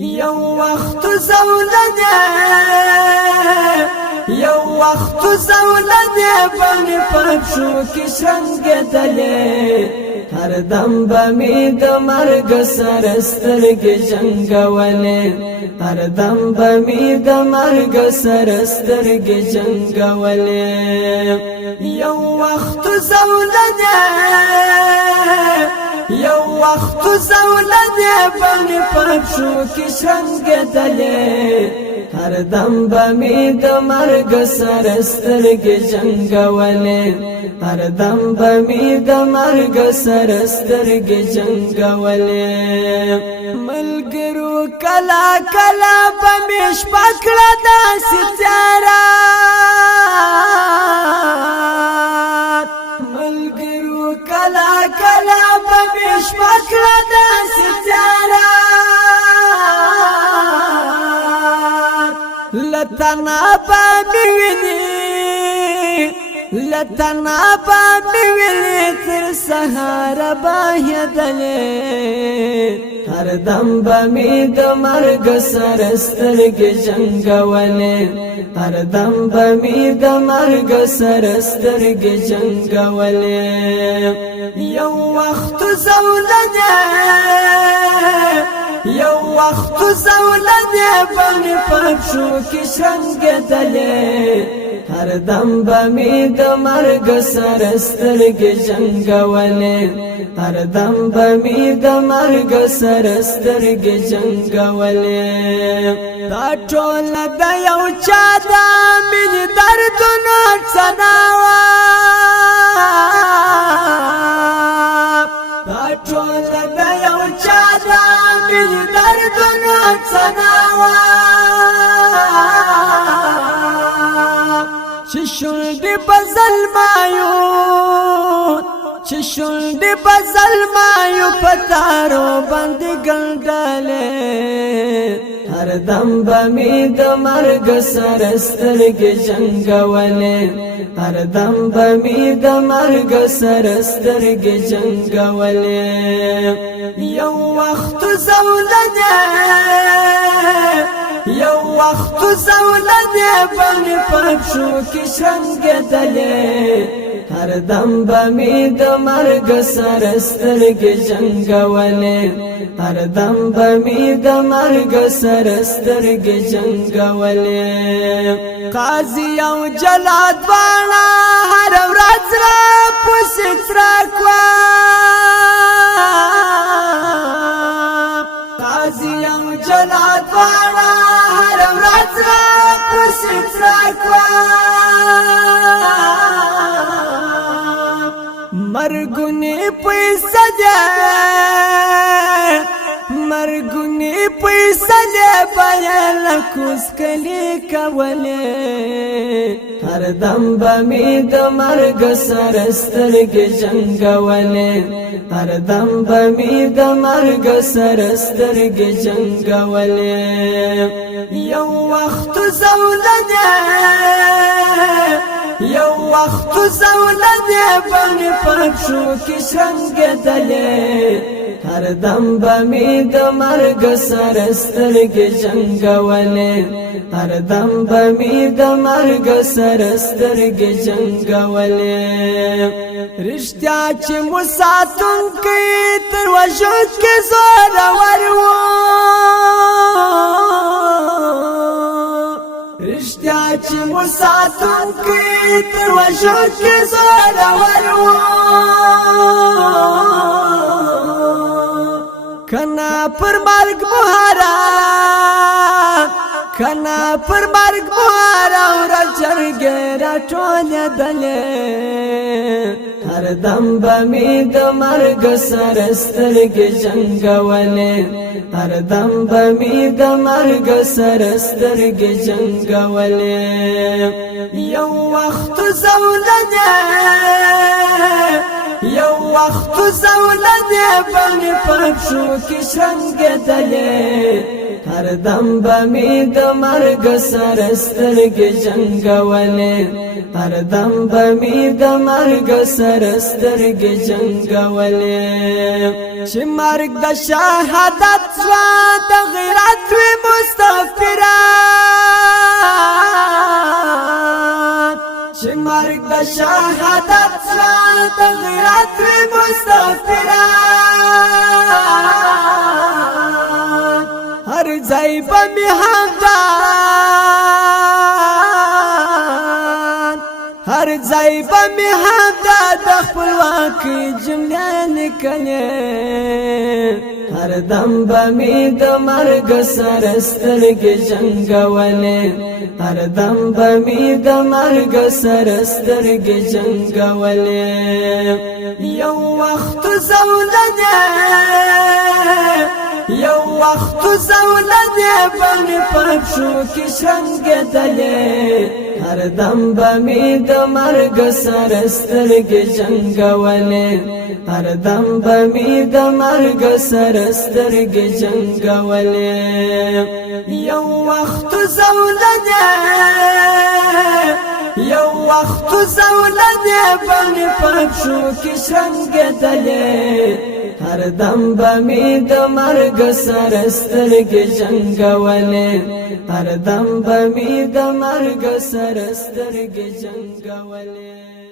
یو وخت زولده یو وخت زولده بنی پپشو کشنگدلی هر دم بمی د مرگ سر سترگی جنگولی هر دم بمی د مرگ سر سترگی جنگولی یو وخت زولده یو وخت زولده بنی پپشو کشنگدلی هر دم بمی د مرگ سر سترگی جنگولی هر دم بمی د مرگ سر سترگی جنگولی ملګرو کلا کلا بمیش پکړه داسې تیارات ملګرو کلا کلا بمیش پکړه داسې تیارات لتنا بمی ویني لتنا بمی ویني تر سهار باهدلې هر دم بمی د مرگ سر سترگی جنگولی هر دم بمی د مرگ سر سترگی جنگولی یو وخت زولده یو وخت زولده بنی پپشو کشنگدلی هر دم بمی د مرگ سر سترگی جنگولی هر دم بمی د مرگ سر سترگی جنگولی دا ټول د یو چا د مینې دردونو څناوه دا ټول د یو چا د مینې دردونو څناوه چې شونډې په ظلمایو چې شونډې په ظلمایو په تارو باندې ګنډلې هر دم بمی د مرگ سر سترگی جنگولی هر دم بمی د مرگ سر سترگی جنگولی یو وخت زولده یو وخت زولده بنی پپشو کشنگدلی هر دم بمی د مرگ سر سترگی جنگولی هر دم بمی د مرگ سر سترگی جنگولی قاضی او جلاد وانا هر ورځ را پوسې ترکوا قاضی او جلاد وانا هر ورځ را پوسې ترکوا مرګونی پیسې ده مرګونی پیسې ده بیان کوس کلی کولې هر دم بمی د مرگ سر سترگی جنگولی هر دم بمی د مرگ سر سترگی جنگولی یو وخت زولده یو وخت زولده بنی پپشو کشنگدلی هر دم بمی د مرگ سر سترگی جنگولی هر دم بمی د مرگ سر سترگی جنگولی رشتیا چې مو ساتونکی تر وجود کې زورور وو رشتیا چې مو ساتونکی تر وجود کې زورور وو کنا پر مرگ مهارا کنا پر مرگ مهارا اور جرگی را ټول دلی هر دم بمی د مرگ سر سترگی جنگولی هر دم بمی د مرگ سر سترگی جنگولی یو وخت زولده یو وخت زولده بنی پپشو کشنگدلی هر دم بمی د مرگ سر سترگی جنگولی هر دم بمی د مرگ سر سترگی جنگولی چې مرگ د شهادت وا د غیرت د غیرت مستغفران هر ځای به مې همدان هر ځای به مې همدان د خپلواکۍ جملې لیکلې هر دم به مې د مرګ سره سترګې جنګولې هر دم به مې د مرګ سره سترګې جنګولې یو وخت زولنې یو وخت زولنې بڼې په پښو کې شرنګېدلې هر دم به مې د مرګ سره سترګې جنګولې هر دم به مې د مرګ سره سترګې جنګولې یو وخت زولنې یو وخت زولنې بڼې په پښو کې شرنګېدلې هر دم به مې د مرګ سره سترګې جنګولې هر دم به مې د مرګ سره سترګې جنګولې